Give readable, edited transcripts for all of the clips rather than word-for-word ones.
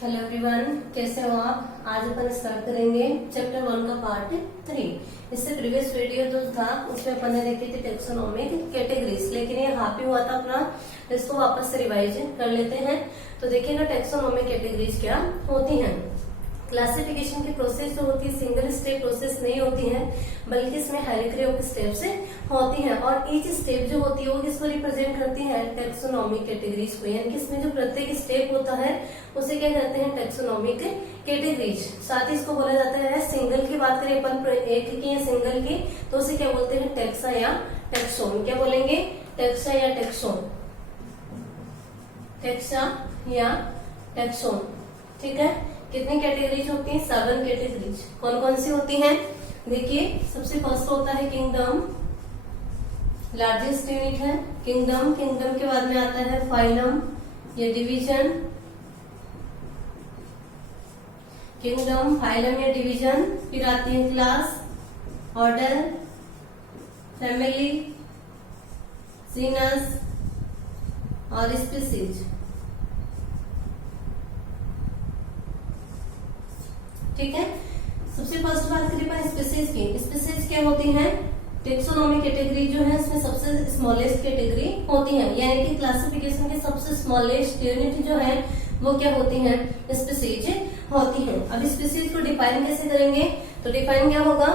Hello everyone, कैसे हो आप। आज अपन स्टार्ट करेंगे चैप्टर 1 का पार्ट 3। इससे प्रीवियस वीडियो जो था उसमें अपन ने देखी थी टेक्सोनोमिक कैटेगरीज, लेकिन ये हाफ ही हुआ था अपना, इसको वापस से रिवाइज कर लेते हैं। तो देखिए ना, टेक्सोनोमिक कैटेगरीज क्या होती हैं। क्लासिफिकेशन की प्रोसेस जो होती है सिंगल स्टेप प्रोसेस नहीं होती है, बल्कि इसमें हायरार्की ऑफ स्टेप से होती है। और ईच स्टेप जो होती है वो किसको रिप्रेजेंट करती है, टेक्सोनोमिक कैटेगरीज को। यानी कि इसमें जो प्रत्येक स्टेप होता है उसे क्या कहते हैं, टेक्सोनोमिक कैटेगरीज। साथ ही इसको बोला जाता है, सिंगल की बात करें अपन एक की या सिंगल की, तो उसे क्या बोलते हैं, टेक्सा या टेक्सोन। क्या बोलेंगे, टेक्सा या टेक्सोन, टेक्सा या टेक्सोन। ठीक है, कितनी कैटेगरीज होती हैं, 7 कैटेगरीज। कौन कौन सी होती हैं, देखिए सबसे फर्स्ट होता है किंगडम, लार्जेस्ट यूनिट है किंगडम। किंगडम के बाद में आता है फाइलम या डिवीजन, किंगडम, फाइलम या डिवीजन। फिर आती है क्लास, ऑर्डर, फैमिली, जीनस और स्पीसीज। ठीक है, सबसे फर्स्ट बात करें अपन स्पीसीज की। स्पीसीज क्या होती हैं, टेक्सोनोमिक कैटेगरी जो है इसमें सबसे स्मॉलेस्ट कैटेगरी होती है। यानी कि क्लासिफिकेशन की सबसे स्मॉलेस्ट यूनिट जो है वो क्या होती है, स्पीसीज होती है। अब स्पीसीज को डिफाइन कैसे करेंगे, तो डिफाइन क्या होगा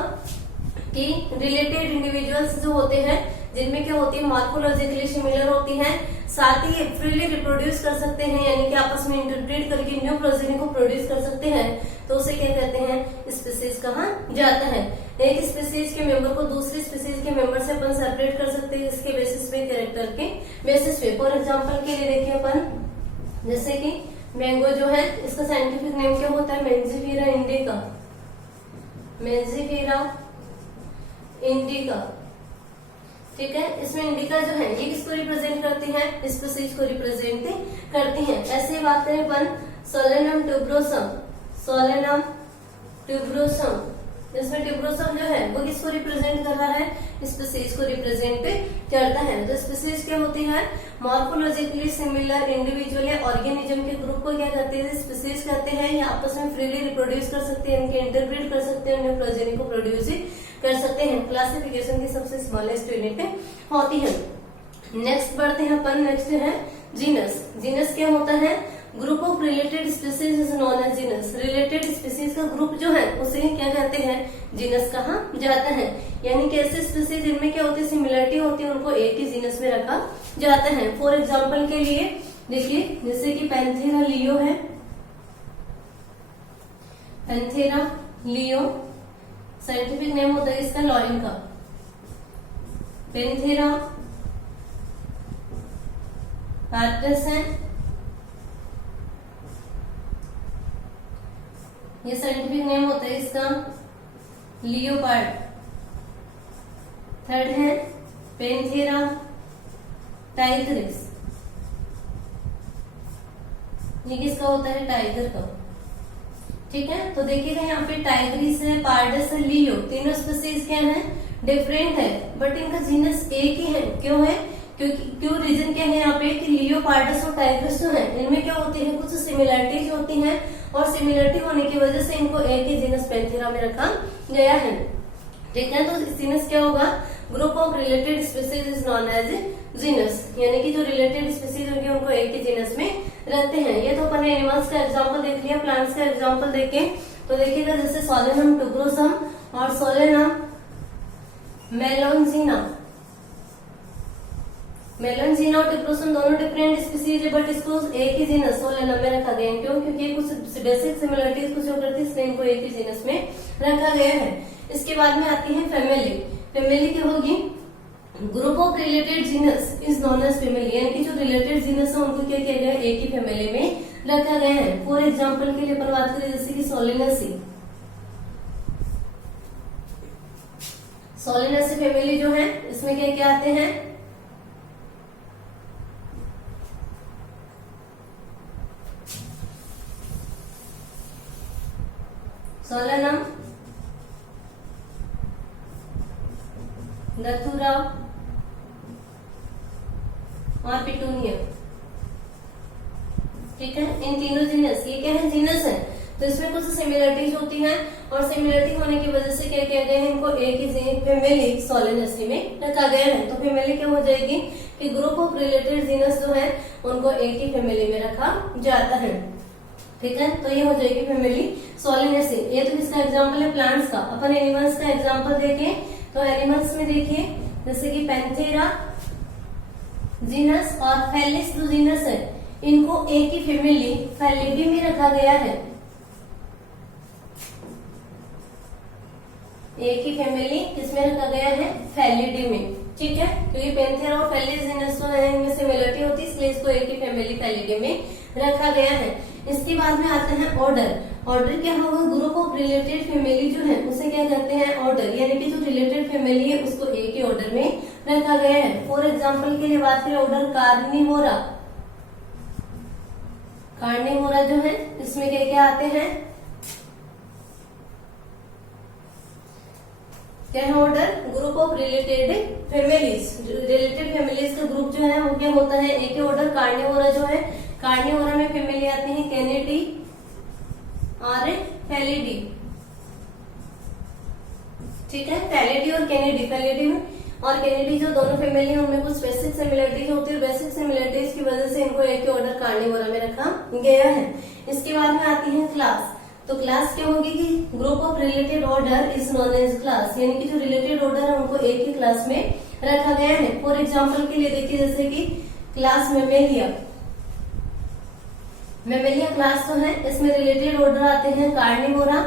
कि रिलेटेड इंडिविजुअल्स जो होते हैं जिनमें क्या होती है, मॉर्फोलॉजिकली सिमिलर होती हैं, साथ ही फ्रीली रिप्रोड्यूस कर सकते हैं, यानी कि आपस में इंटरब्रीड करके न्यू प्रोजेनी को प्रोड्यूस कर सकते हैं, तो उसे क्या कहते हैं, स्पीसीज कहा जाता है। एक स्पीसीज के मेंबर को दूसरी स्पीसीज के मेंबर से अपन सेपरेट कर सकते हैं इसके बेसिस पे, कैरेक्टर के बेसिस पे। फॉर एग्जांपल के लिए देखिए अपन, जैसे कि मैंगो जो है इसका साइंटिफिक नेम क्या होता है, मेंजिफेरा इंडिका, मेंजिफेरा इंडिका। ठीक है, इसमें इंडिका जो है ये किसको रिप्रेजेंट करती है, स्पीसीज को रिप्रेजेंट करती है। ऐसे ही बात करें अपन सोलेनम ट्यूबरोसम, सोलेनम ट्यूबरोसम, इसमें ट्यूबरोसम जो है वो किसको रिप्रेजेंट कर रहा है, स्पीसीज को रिप्रेजेंट करता है। तो स्पीसीज क्या होती है, मॉर्फोलॉजिकली सिमिलर इंडिविजुअल या ऑर्गेनिज्म के ग्रुप को क्या कहते हैं, स्पीसीज कहते हैं। ये आपस में फ्रीली रिप्रोड्यूस कर सकते हैं, इनके इंटरब्रीड कर सकते हैं, उन्हें प्रोजेनी को प्रोड्यूस कर सकते हैं। क्लासिफिकेशन की सबसे स्मॉलेस्ट यूनिट होती है। नेक्स्ट बढ़ते हैं अपन, नेक्स्ट है जीनस। जीनस क्या होता है, group of related species is known as genus. Related species का ग्रुप जो है उसे क्या कहते हैं, जीनस कहा जाता है। यानी कि ऐसे स्पीसीज जिनमें क्या होती है, सिमिलरिटी होती है, उनको एक ही जीनस में रखा जाता है। फॉर एग्जाम्पल के लिए देखिए, जैसे कि पैंथेरा लियो है, पैंथेरा लियो साइंटिफिक नेम होता है इसका लॉयन का, पैंथेरा पार्टस है, ये साइंटिफिक नेम होता है इसका लियोपार्ड। थर्ड है पैंथेरा टाइग्रिस, ये किसका होता है, टाइगर का। ठीक है, तो देखिएगा यहाँ पे टाइग्रिस है, पार्डस है, लियो, तीनों स्पीसीज क्या है, डिफरेंट है, बट इनका जीनस एक ही है। क्यों है, क्यों रीजन क्या है यहाँ पे कि लियो, पार्डस और टाइग्रिस जो है इनमें क्या होती है, कुछ सिमिलरिटीज होती हैं, और सिमिलरिटी होने की वजह से इनको एक ही जीनस पैंथेरा में रखा गया है। ठीक है, तो जीनस क्या होगा, group of related species is known as genus. यानी कि जो रिलेटेड स्पीसीज होंगे उनको एक ही जीनस में रहते हैं। ये तो अपन एनिमल्स का एग्जांपल देख लिया, प्लांट्स का एग्जांपल देखे तो देखिएगा, जैसे सोलेनम ट्यूबरोसम और सोलेनम मेलोंजिना। मेलोंजिना और ट्यूबरोसम दोनों डिफरेंट स्पीसीज है, बट इसको एक ही जीनस सोलेनम में रखा गया है। क्यों, क्योंकि कुछ बेसिक सिमिलरिटीज कुछ होकर थी, इसलिए इनको एक ही जीनस में रखा गया है। इसके बाद में आती है फैमिली। फैमिली क्या होगी, group of related genus is known as family. यानी कि जो रिलेटेड जीनस है उनको क्या किया गया, एक ही फैमिली में रखा गया है। फॉर एग्जाम्पल के लिए अपन बात करें, जैसे कि सोलेनेसी, सोलेनेसी फैमिली जो है इसमें क्या क्या आते हैं, सोलेनम, दथुरा और पिटूनिया। ठीक है। इन तीनों जीनस, ये क्या है, जीनस है, तो इसमें कुछ सिमिलरिटीज होती हैं और सिमिलरिटी होने की वजह से क्या किया गया है, इनको एक ही फैमिली सोलेनेसी में रखा गया है। तो फैमिली क्या हो जाएगी कि ग्रुप ऑफ रिलेटेड जीनस जो है उनको एक ही फैमिली में रखा जाता है। ठीक है, तो ये हो जाएगी फैमिली सोलेनेसी। ये तो किसका एग्जाम्पल है, प्लांट्स का। अपन एनिमल्स का एग्जाम्पल देखें तो एनिमल्स में देखिए जैसे कि पैंथेरा जीनस और फेलिस जो जीनस है, इनको एक ही फैमिली फेलिडी में रखा गया है। एक ही फैमिली किसमें रखा गया है, फेलिडी में। ठीक है, क्योंकि पैंथेरा और फेलिस जीनस जो है इनमें सिमिलरिटी होती है, इसलिए इसको एक ही फैमिली फेलिडी में रखा गया है। इसके बाद में आते हैं ऑर्डर। ऑर्डर क्या होगा, ग्रुप ऑफ रिलेटेड फैमिली जो है उसे क्या कहते हैं, ऑर्डर, यानी कि जो रिलेटेड फैमिली है उसको एक ही ऑर्डर में रखा गया है। फॉर एग्जाम्पल के लिए बात करें ऑर्डर कार्निवोरा, कार्निवोरा जो है इसमें क्या क्या आते हैं, क्या है order, group of related families. Related families का ग्रुप जो है वो क्या होता है, एक ही ऑर्डर। कार्निवोरा जो है, कार्निवोरा में फैमिली आती है कैनिडी और फेलिडी। ठीक है, फेलिडी और कैनिडी, फेलिडी और कैनिडी जो दोनों फैमिली है उनमें कुछ बेसिक सिमिलरिटीज होती है। बेसिक सिमिलरिटीज की वजह से इनको एक ही ऑर्डर कार्निवोरा में रखा गया है। इसके बाद में आती है क्लास। तो क्लास क्या होगी कि group of related order is known as class, यानी कि जो रिलेटेड ऑर्डर है उनको एक ही क्लास में रखा गया है। फॉर एग्जाम्पल के लिए देखिए जैसे कि क्लास मेमेलिया, मेमेलिया क्लास जो है इसमें रिलेटेड ऑर्डर आते हैं कार्निवोरा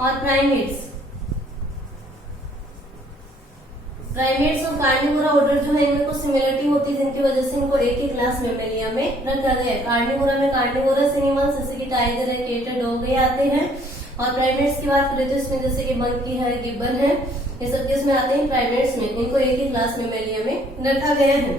और प्राइमेट्स। प्राइमेट्स और कार्निवोरा ऑर्डर जो है इनमें कुछ सिमिलरिटी होती है जिनकी वजह से इनको एक ही क्लास मेमेलिया में रखा गया है। कार्निवोरा में कार्निवोरस एनिमल्स जैसे कि टाइगर है, कैट है, डॉग है आते हैं। और प्राइमेट्स की बात करें तो इसमें जैसे कि मंकी है, गिब्बन है, ये सब किसमें आते हैं, प्राइमेट्स में। इनको एक ही क्लास मेमेलिया में रखा गया है।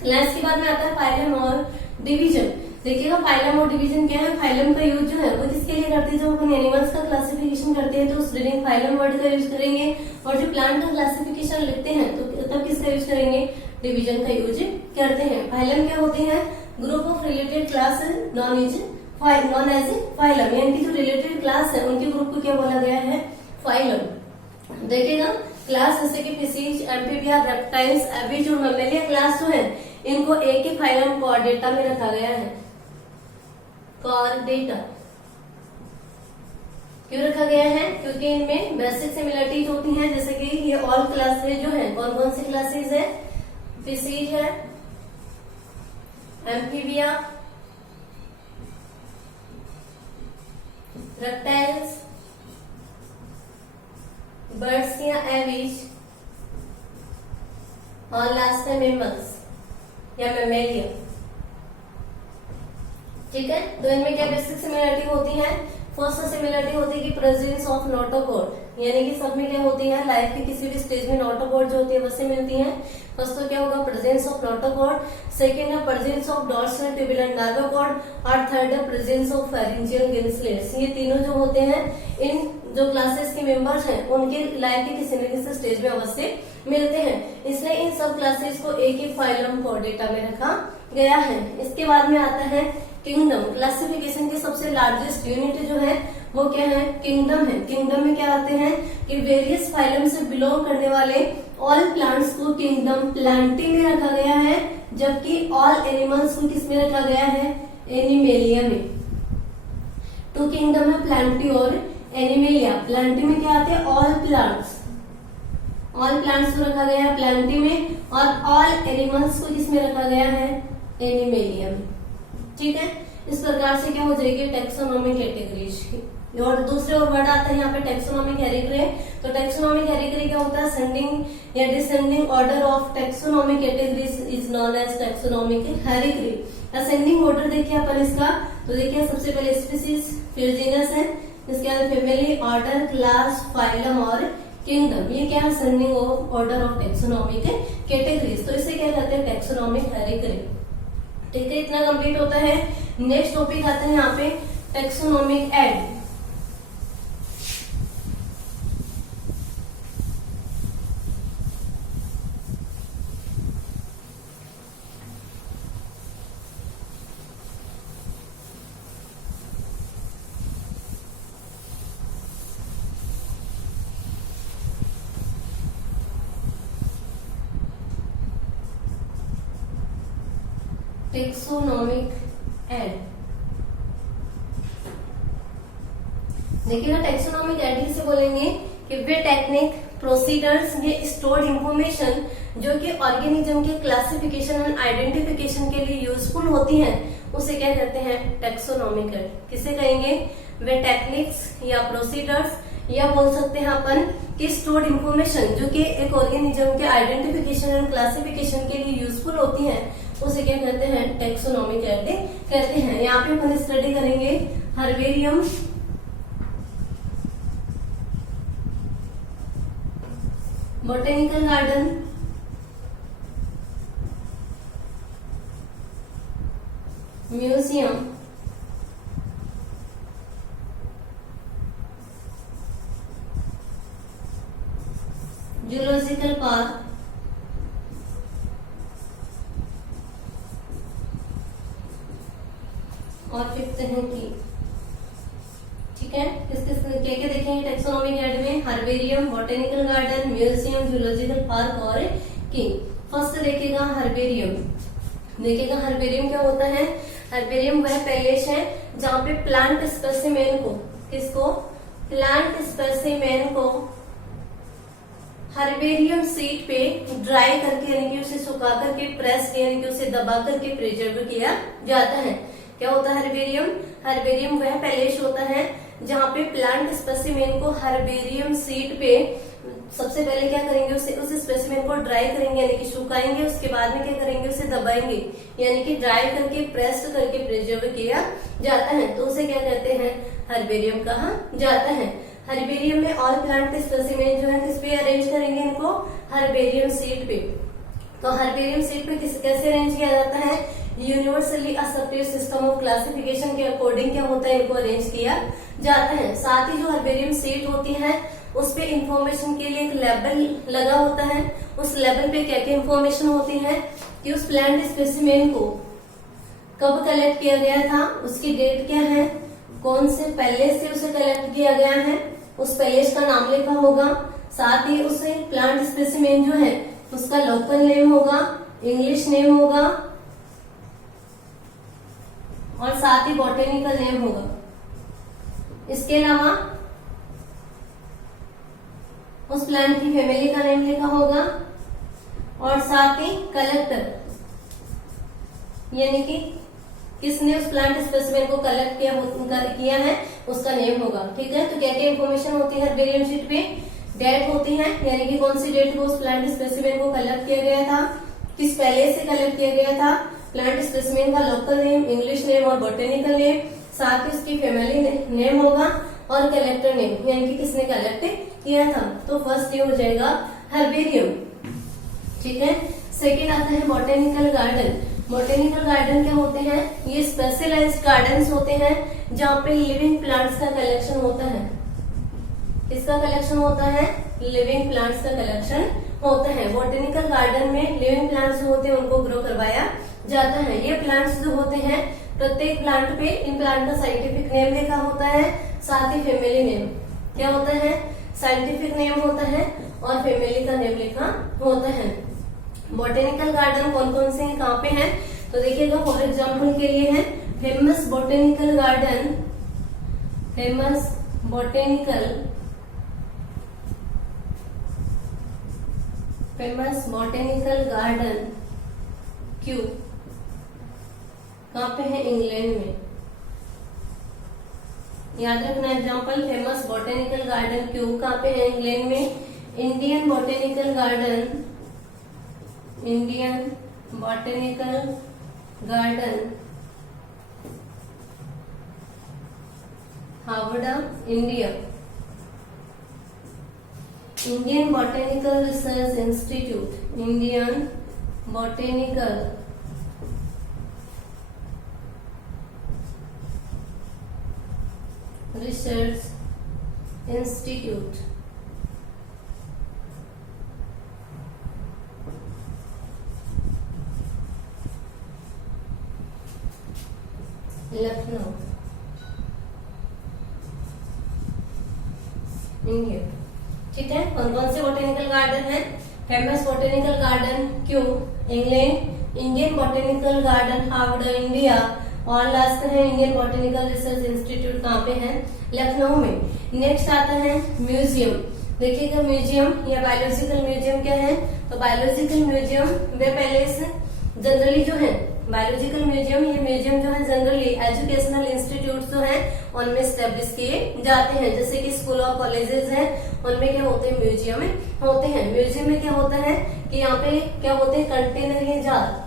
क्लास के बाद में आता है फाइलम और डिवीजन। देखिएगा फाइलम और डिवीजन क्या है, फाइलम का यूज जो है वो किसके लिए करते हैं, जब अपन एनिमल्स का क्लासिफिकेशन करते हैं तो उस रीडिंग फाइलम वर्ड का यूज करेंगे, और जो प्लांट का क्लासिफिकेशन लिखते हैं तो तब किसका यूज करेंगे, डिवीजन का यूज करते हैं। फाइलम क्या होते हैं, group of related class known as phylum, यानी कि जो रिलेटेड क्लास है उनके ग्रुप को क्या बोला गया है, फाइलम। देखिएगा क्लास जैसे कि फिशिज, एम्फीबिया, रेप्टाइल्स, एविज और मैमेलिया क्लास जो है इनको एक ही फाइलम कॉर्डेटा में रखा गया है। कॉर्डेटा क्यों रखा गया है, क्योंकि इनमें बेसिक सिमिलरिटीज होती हैं। जैसे कि ये ऑल क्लासेज जो है, कौन कौन सी क्लासेज है, फिशिज है, एम्फीबिया, रेप्टाइल्स, बर्ड्स या एविज, और लास्ट है मेमल्स या मेमेलिया। ठीक है, तो इनमें क्या बेसिक सिमिलरिटी होती है, फर्स्ट सिमिलरिटी होती है कि प्रेजेंस ऑफ नोटोकॉर्ड, यानी कि सब में क्या होती है, लाइफ के किसी भी स्टेज में नोटोकॉर्ड जो होती है वैसे मिलती है। फर्स्ट तो क्या होगा, प्रेजेंस ऑफ नोटोकॉर्ड, सेकंड है प्रेजेंस ऑफ डॉर्सल ट्यूबुलर नार्वोकॉर्ड, और थर्ड है presence of pharyngeal gill slits. ये तीनों जो होते हैं, इन जो क्लासेस के मेंबर्स हैं उनके लाइफ के किसी न किसी स्टेज में अवश्य मिलते हैं, इसलिए इन सब क्लासेस को एक ही फाइलम कॉर्डेटा में रखा गया है। इसके बाद में आता है किंगडम। क्लासिफिकेशन की सबसे लार्जेस्ट यूनिट जो है वो क्या है, किंगडम है। किंगडम में क्या आते हैं कि वेरियस फाइलम से बिलोंग करने वाले ऑल प्लांट्स को किंगडम प्लांटी में रखा गया है, जबकि ऑल एनिमल्स को किस में रखा गया है, एनिमेलिया में। टू किंगडम है प्लांटी और एनिमेलिया। प्लांटी में क्या आते हैं, ऑल प्लांट्स, ऑल प्लांट्स को रखा गया है प्लांटी में, और ऑल एनिमल्स को किसमें रखा गया है, एनिमेलिया में। ठीक है, इस प्रकार से क्या हो जाएगी, टेक्सोनॉमी कैटेगरीज। और दूसरे और वर्ड आता है यहाँ पे टेक्सोनॉमिक हेरिक्री। तो टेक्सोनॉमिक हेरिक्री क्या होता है, सेंडिंग या descending order of taxonomic categories is known as taxonomic हेरिक्री। असेंडिंग ऑर्डर देखिए अपन इसका, तो देखिए सबसे पहले स्पीसीज, फिर जीनस है, इसके बाद फैमिली, ऑर्डर, क्लास, फाइलम और किंगडम। ये क्या है, ascending order of taxonomic categories. तो इसे क्या कहते हैं, टेक्सोनॉमिक हेरिक्री। ठीक है, इतना कंप्लीट होता है। नेक्स्ट टॉपिक आता है यहाँ पे टेक्सोनॉमिक एड। Taxonomic aid. देखिएगा टेक्सोनोमिक एड से बोलेंगे कि वे टेक्निक, प्रोसीडर्स, ये स्टोर्ड इंफॉर्मेशन जो कि ऑर्गेनिज्म के क्लासिफिकेशन एंड आइडेंटिफिकेशन के लिए यूजफुल होती हैं, उसे क्या कहते हैं? Taxonomic aid. किसे कहेंगे? वे टेक्निक्स या प्रोसीडर्स या बोल सकते हैं अपन कि स्टोर्ड इंफॉर्मेशन जो कि एक ऑर्गेनिज्म के आइडेंटिफिकेशन एंड क्लासिफिकेशन के लिए यूजफुल होती हैं, उसे क्या कहते हैं? टेक्सोनोमिक एड कहते हैं। यहाँ पे अपन स्टडी करेंगे herbarium, botanical garden, museum, zoological park, और लिखते हैं कि, ठीक है, किस किस क्या क्या देखेंगे टेक्सोनोमिक एड में? Herbarium, botanical garden, museum, zoological park और की। फर्स्ट देखिएगा हर्बेरियम। देखिएगा हर्बेरियम क्या होता है? हर्बेरियम वह पैलेस है जहाँ पे प्लांट स्पेसिमेन को, किसको? प्लांट स्पेसिमेन को हर्बेरियम शीट पे ड्राई करके यानी कि उसे सुखा करके, प्रेस यानी कि उसे दबा करके प्रिजर्व किया जाता है। क्या होता है हर्बेरियम? हर्बेरियम वह पैलेस होता है जहाँ पे प्लांट स्पेसिमेन को हर्बेरियम शीट पे सबसे पहले क्या करेंगे? उस स्पेसिमेन को ड्राई करेंगे यानी कि सुखाएंगे, उसके बाद में क्या करेंगे? उसे दबाएंगे यानी कि ड्राई करके, प्रेस्ड करके प्रिजर्व किया जाता है, तो उसे क्या कहते हैं? हर्बेरियम कहा जाता है। हर्बेरियम में ऑल प्लांट स्पेसिमेन जो है किस पे अरेंज करेंगे? इनको हर्बेरियम शीट पे। तो हर्बेरियम शीट पे कैसे अरेंज किया जाता है? Universally accepted system of classification के अकॉर्डिंग क्या होता है? इनको अरेंज किया जाता है। साथ ही जो हर्बेरियम शीट होती है उस पे इंफॉर्मेशन के लिए एक लेबल लगा होता है। उस लेबल पे क्या क्या इंफॉर्मेशन होती है कि उस प्लांट स्पेसिमेन को कब कलेक्ट किया गया था, उसकी डेट क्या है, कौन से पैलेस से उसे कलेक्ट किया गया है, उस पैलेस का नाम लिखा होगा। साथ ही उसे प्लांट स्पेसिमेन जो है उसका लोकल नेम होगा, इंग्लिश नेम होगा और साथ ही बॉटेनिकल नेम होगा। इसके अलावा उस प्लांट की फैमिली का नेम लिखा होगा और साथ ही कलेक्टर यानी कि किसने उस प्लांट स्पेसिमेन को कलेक्ट किया है उसका नेम होगा। ठीक है, तो क्या क्या इन्फॉर्मेशन होती है हर्बेरियम शीट पे? डेट होती है यानी कि कौन सी डेट को उस प्लांट स्पेसिमेन को कलेक्ट किया गया था, किस पैलेस से कलेक्ट किया गया था, प्लांट स्पेसिमेन का लोकल नेम, इंग्लिश नेम और बॉटेनिकल नेम, साथ ही उसकी फैमिली नेम होगा और कलेक्टर नेम यानी कि किसने कलेक्ट किया था। तो फर्स्ट ये हो जाएगा हर्बेरियम। ठीक है, सेकेंड आता है बॉटेनिकल गार्डन। बॉटेनिकल गार्डन क्या होते हैं? ये स्पेशलाइज्ड गार्डन्स होते हैं जहाँ पे लिविंग प्लांट्स का कलेक्शन होता है। किसका कलेक्शन होता है? लिविंग प्लांट्स का कलेक्शन होता है। बॉटेनिकल गार्डन में लिविंग प्लांट्स जो होते हैं उनको ग्रो करवाया जाता है। ये प्लांट्स जो होते हैं प्रत्येक प्लांट पे इन प्लांट का साइंटिफिक नेम लिखा होता है, साथ ही फैमिली नेम क्या होता है? साइंटिफिक नेम होता है और फैमिली का नेम लिखा होता है। बॉटेनिकल गार्डन कौन कौन से हैं, कहाँ पे हैं? तो देखिएगा फॉर एग्जाम्पल के लिए है famous botanical garden, famous botanical garden क्यों कहाँ पे है? इंग्लैंड में। याद रखना एग्जाम्पल, फेमस बॉटेनिकल गार्डन क्यों कहाँ पे है? इंग्लैंड में। Indian botanical garden Howrah, India. Indian botanical research institute, Indian botanical research institute, Lucknow, India. ठीक है, कौन कौन से बॉटेनिकल गार्डन है? फेमस बॉटेनिकल गार्डन क्यों? England, Indian botanical garden Howrah India. और लास्ट है इंडियन बॉटेनिकल रिसर्च इंस्टीट्यूट, कहाँ पे है? लखनऊ में। नेक्स्ट आता है म्यूजियम। देखिएगा म्यूजियम या बायोलॉजिकल म्यूजियम क्या है? तो बायोलॉजिकल म्यूजियम वे पहले से जनरली जो है बायोलॉजिकल म्यूजियम, ये म्यूजियम जो है जनरली एजुकेशनल इंस्टीट्यूट जो है उनमें स्टेब्लिश किए जाते हैं, जैसे कि स्कूल और कॉलेजेस हैं उनमें क्या होते हैं? म्यूजियम होते हैं। म्यूजियम में क्या होता है कि यहाँ पे क्या होते हैं? कंटेनर या जार,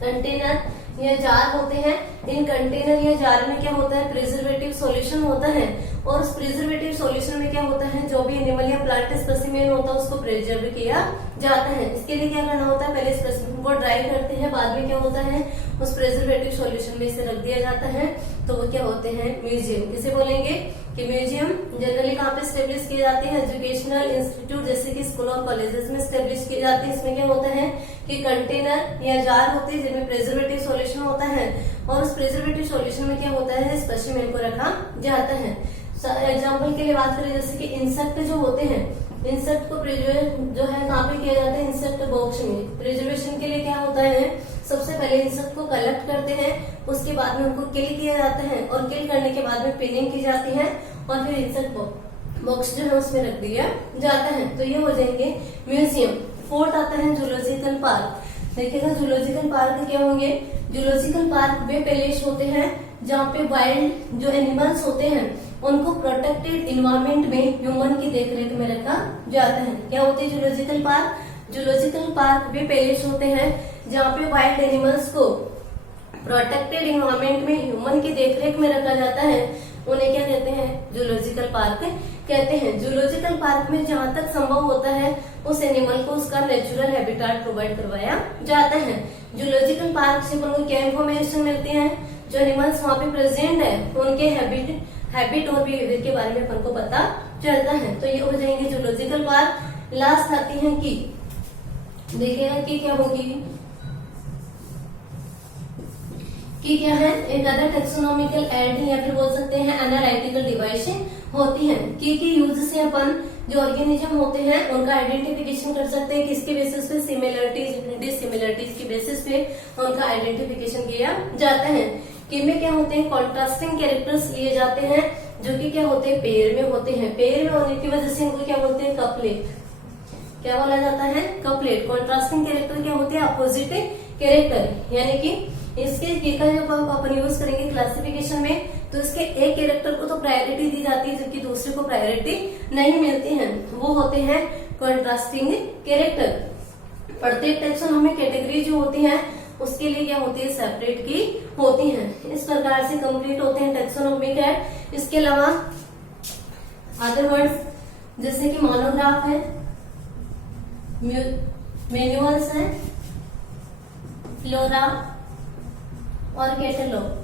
कंटेनर या जार होते हैं। इन कंटेनर या जार में क्या होता है? प्रिजर्वेटिव सॉल्यूशन होता है, और उस प्रिजर्वेटिव सॉल्यूशन में क्या होता है? जो भी एनिमल या प्लांट स्पेसिमेन होता है उसको प्रिजर्व किया जाता है। इसके लिए क्या करना होता है? पहले स्पेसिमेन को ड्राई करते हैं, बाद में क्या होता है? उस प्रिजर्वेटिव सॉल्यूशन में इसे रख दिया जाता है, तो वो क्या होते हैं? म्यूजियम। किसे बोलेंगे कि म्यूजियम जनरली कहाँ पे स्टेब्लिश किए जाते हैं? एजुकेशनल इंस्टीट्यूट जैसे कि स्कूल और कॉलेजेस में स्टेब्लिश किए जाते हैं। इसमें क्या होता है कि कंटेनर या जार होते हैं जिनमें प्रिजर्वेटिव सॉल्यूशन होता है, और उस प्रिजर्वेटिव सॉल्यूशन में क्या होता है? स्पेसिमेन को रखा जाता है। एग्जाम्पल के लिए बात करें, जैसे कि इंसेक्ट जो होते हैं, इंसेक्ट को प्रिजर्व जो है कहाँ पे किया जाता है? इंसेक्ट बॉक्स में। प्रिजर्वेशन के लिए क्या होता है? सबसे पहले इंसेक्ट को कलेक्ट करते हैं, उसके बाद में उनको किल किया जाता है, और किल करने के बाद में पिनिंग की जाती है, और फिर इंसेक्ट बॉक्स जो है उसमें रख दिया जाता है। तो ये हो जाएंगे म्यूजियम। फोर्थ आता है जूलॉजिकल पार्क। देखिएगा जूलॉजिकल पार्क क्या होंगे? जूलॉजिकल पार्क वे पैलेस होते हैं जहाँ पे वाइल्ड जो एनिमल्स होते हैं उनको प्रोटेक्टेड इन्वायरमेंट में ह्यूमन की देखरेख में रखा जाता है। क्या होते हैं जूलॉजिकल पार्क? जूलॉजिकल पार्क वे पैलेस होते हैं जहाँ पे वाइल्ड एनिमल्स को प्रोटेक्टेड इन्वायरमेंट में ह्यूमन की देखरेख में रखा जाता है, उन्हें क्या कहते हैं? जूलॉजिकल पार्क कहते हैं। जूलॉजिकल पार्क में जहाँ तक संभव होता है उस एनिमल को उसका नेचुरल हैबिटेट प्रोवाइड करवाया जाता है। जूलॉजिकल पार्क से अपन को क्या इन्फॉर्मेशन मिलती है? जो एनिमल्स वहाँ पे प्रेजेंट है उनके हैबिट और बिहेवियर के बारे में अपन को पता चलता है। तो ये हो जाएंगे जूलॉजिकल पार्क। लास्ट आती है की। देखिएगा की क्या होगी? की क्या है? एक अदर टेक्सोनॉमिकल एड या फिर बोल सकते हैं एनालिटिकल डिवाइस होती है। की यूज से अपन जो ऑर्गेनिज्म होते हैं उनका आइडेंटिफिकेशन कर सकते हैं। किसके बेसिस पे? सिमिलरिटीज डिसिमिलरिटीज के बेसिस पे उनका आइडेंटिफिकेशन किया जाता है। की में क्या होते हैं? कॉन्ट्रास्टिंग कैरेक्टर्स लिए जाते हैं जो कि क्या होते हैं? पेयर में होते हैं। पेयर में होने की वजह से इनको क्या बोलते हैं? कपलेट। क्या बोला जाता है? कपलेट। कॉन्ट्रास्टिंग कैरेक्टर क्या होते हैं? Opposite character. यानी कि इसके की का जब अपन यूज करेंगे क्लासिफिकेशन में तो इसके एक कैरेक्टर को तो प्रायोरिटी दी जाती है जबकि दूसरे को प्रायोरिटी नहीं मिलती है, वो होते हैं कॉन्ट्रास्टिंग कैरेक्टर। प्रत्येक टेक्सोनॉमिक कैटेगरी जो होती है उसके लिए क्या होती है? सेपरेट की होती है। इस प्रकार से कंप्लीट होते हैं टेक्सोनॉमिक है। इसके अलावा अदर वर्ड्स जैसे कि मोनोग्राफ है, मैनुअल्स है, फ्लोरा और कैटलॉग।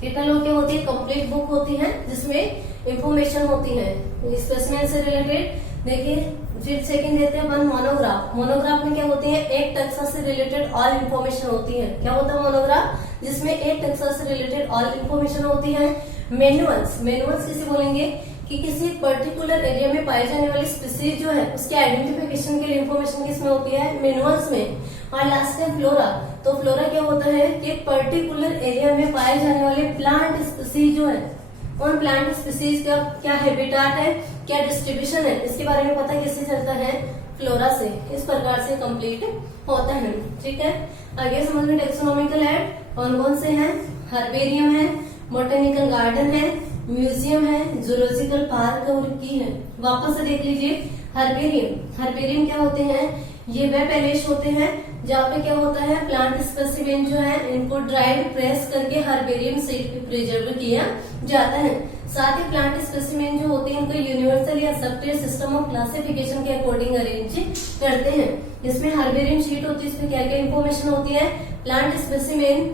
कैटलॉग क्या होती है? कंप्लीट बुक होती है जिसमें इंफॉर्मेशन होती है स्पेसिमेन से रिलेटेड। देखिए फिर सेकंड देते हैं अपन मोनोग्राफ। मोनोग्राफ में क्या होती है? एक टैक्सा से रिलेटेड ऑल इन्फॉर्मेशन होती है। क्या होता है मोनोग्राफ? जिसमें एक टैक्सा से रिलेटेड ऑल इन्फॉर्मेशन होती है। मैनुअल्स। मैनुअल्स किसे बोलेंगे? कि किसी पर्टिकुलर एरिया में पाई जाने वाली स्पीसीज जो है उसके आइडेंटिफिकेशन के लिए इन्फॉर्मेशन किसमें होती है? मैनुअल्स में। और लास्ट है फ्लोरा। तो फ्लोरा क्या होता है कि एक पर्टिकुलर एरिया में पाए जाने वाले प्लांट स्पीसीज जो है उन प्लांट स्पीसीज का क्या हैबिटेट है, क्या डिस्ट्रीब्यूशन है, इसके बारे में पता किससे चलता है? फ्लोरा से। इस प्रकार से कंप्लीट होता है। ठीक है, आगे समझ में टेक्सोनॉमिकल एड कौन कौन से हैं? हर्बेरियम है, बोटेनिकल गार्डन है, म्यूजियम है, जूलॉजिकल पार्क और की है। वापस से देख लीजिए हर्बेरियम। हर्बेरियम क्या होते हैं? ये वे पैलेस होते हैं जहाँ पे क्या होता है? प्लांट स्पेसिमेन जो है इनको ड्राइड प्रेस करके हर्बेरियम सीट पे प्रिजर्व किया जाता है। साथ ही प्लांट स्पेसिमेन जो होते हैं इनको यूनिवर्सल या एक्सेप्टेड सिस्टम ऑफ क्लासिफिकेशन के अकॉर्डिंग अरेंज करते हैं। इसमें हर्बेरियम शीट होती है, इसमें क्या क्या इन्फॉर्मेशन होती है? प्लांट स्पेसिमेन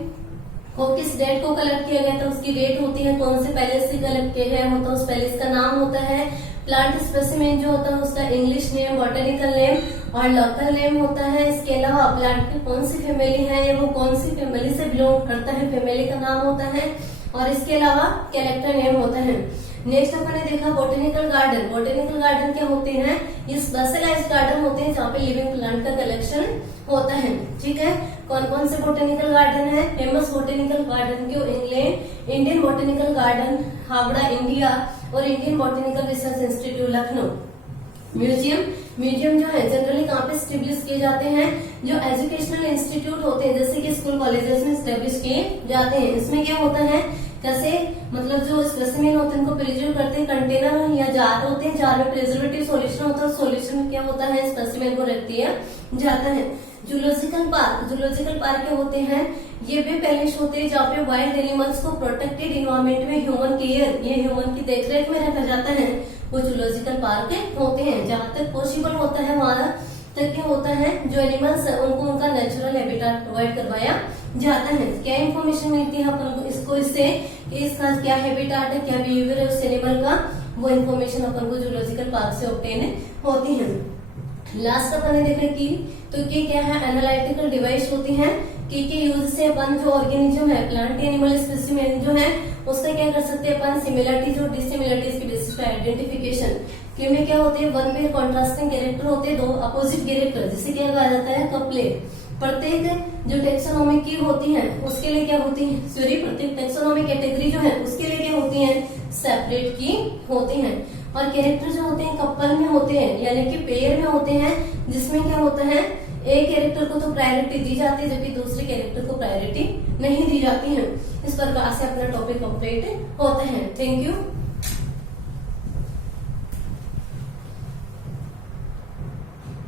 को किस डेट को कलेक्ट किया गया था उसकी डेट होती है, कौन से पैलेस से कलेक्ट किया गया होता है उस पैलेस का नाम होता है। प्लांट स्पेसिमेन जो होता है उसका इंग्लिश नेम, बॉटेनिकल नेम और लोकल नेम होता है। इसके अलावा प्लांट की कौन सी फैमिली है या वो कौन सी फैमिली से बिलोंग करता है, फैमिली का नाम होता है। और इसके अलावा कैरेक्टर नेम होता है। नेक्स्ट अपन ने देखा बोटेनिकल गार्डन। बोटेनिकल गार्डन क्या होते हैं? ये स्पेशलाइज्ड गार्डन होते हैं जहाँ पे लिविंग प्लांट का कलेक्शन होता है। ठीक है, कौन कौन से बोटेनिकल गार्डन है? फेमस बोटेनिकल गार्डन क्यों? England, Indian botanical garden Howrah India, और Indian botanical research institute Lucknow. Museum जो है जनरली कहाँ पे स्टेब्लिश किए जाते हैं? जो एजुकेशनल इंस्टीट्यूट होते हैं जैसे कि स्कूल कॉलेजेस में स्टेब्लिश किए जाते हैं। इसमें क्या होता है, कैसे मतलब जो स्पेसिमेन होते हैं उनको प्रिजर्व करते हैं, कंटेनर या जार होते हैं, जार में प्रिजर्वेटिव सॉल्यूशन होता है, सॉल्यूशन में क्या होता है, स्पेसिमेन को रख दिया जाता है। जूलॉजिकल पार्क, जूलॉजिकल पार्क क्या होते हैं? ये वे पैलेस होते हैं जहाँ पे वाइल्ड एनिमल्स को प्रोटेक्टेड इन्वायरमेंट में ह्यूमन केयर, ये ह्यूमन की देखरेख में रखा जाता है, वो जूलॉजिकल पार्क होते हैं। जहाँ तक पॉसिबल होता है वहां तक क्या होता है, जो एनिमल्स है उनको उनका नेचुरल हैबिटेट प्रोवाइड करवाया जाता है। क्या इन्फॉर्मेशन मिलती है अपन को इसको इससे कि इसका क्या हैबिटेट है, क्या बिहेवियर है उस एनिमल का, वो इन्फॉर्मेशन अपन को जूलॉजिकल पार्क से ऑब्टेन होती है। लास्ट अपन ने देखा कि तो ये क्या है, एनालिटिकल डिवाइस होती है कि के यूज से अपन जो ऑर्गेनिज्म है, प्लांट एनिमल स्पेसिमेन जो है उससे क्या कर सकते हैं अपन, सिमिलरिटीज और डिसिमिलरिटीज के बेसिस पे आइडेंटिफिकेशन। कि में क्या होते हैं, वन पेयर कॉन्ट्रास्टिंग कैरेक्टर होते हैं, दो अपोजिट कैरेक्टर, जिसे क्या कहा जाता है, कपलेट। प्रत्येक जो टेक्सोनॉमी की होती है उसके लिए क्या होती है, सॉरी प्रत्येक टेक्सोनॉमी कैटेगरी जो है उसके लिए क्या होती है, सेपरेट की होती है। और कैरेक्टर जो होते हैं कपल में होते हैं, यानी कि पेयर में होते हैं, जिसमें क्या होता है, एक कैरेक्टर को तो प्रायोरिटी दी जाती है जबकि दूसरे कैरेक्टर को प्रायोरिटी नहीं दी जाती है। इस प्रकार से अपना टॉपिक कंप्लीट होता है। Thank you.